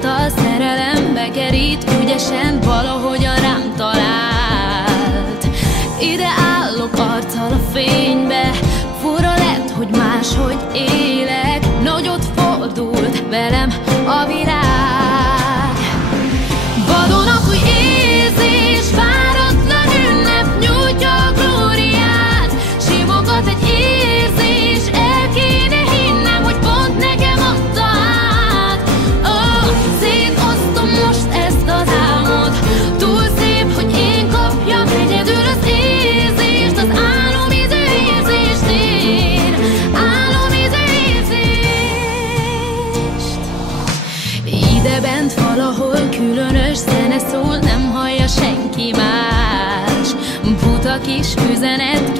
fiatal szerelembe kerít, ügyesen valahogyan rám talált. Ide állok arccal a fénybe, fura lett, hogy máshogy élek. Nagyot fordult velem a világ. Vadonatúj érzés, váratlan ünnep nyújtja a glóriát. Simogat egy érzés, el kéne hinnem, hogy pont nekem adta át. Szétosztom most ezt az álmot, túl szép, hogy én kapjam egyedül az érzést. Az álomidő érzést én, álomidő érzést. Idebent valahol különös zene szól, nem hallja senki más. Buta kis üzenet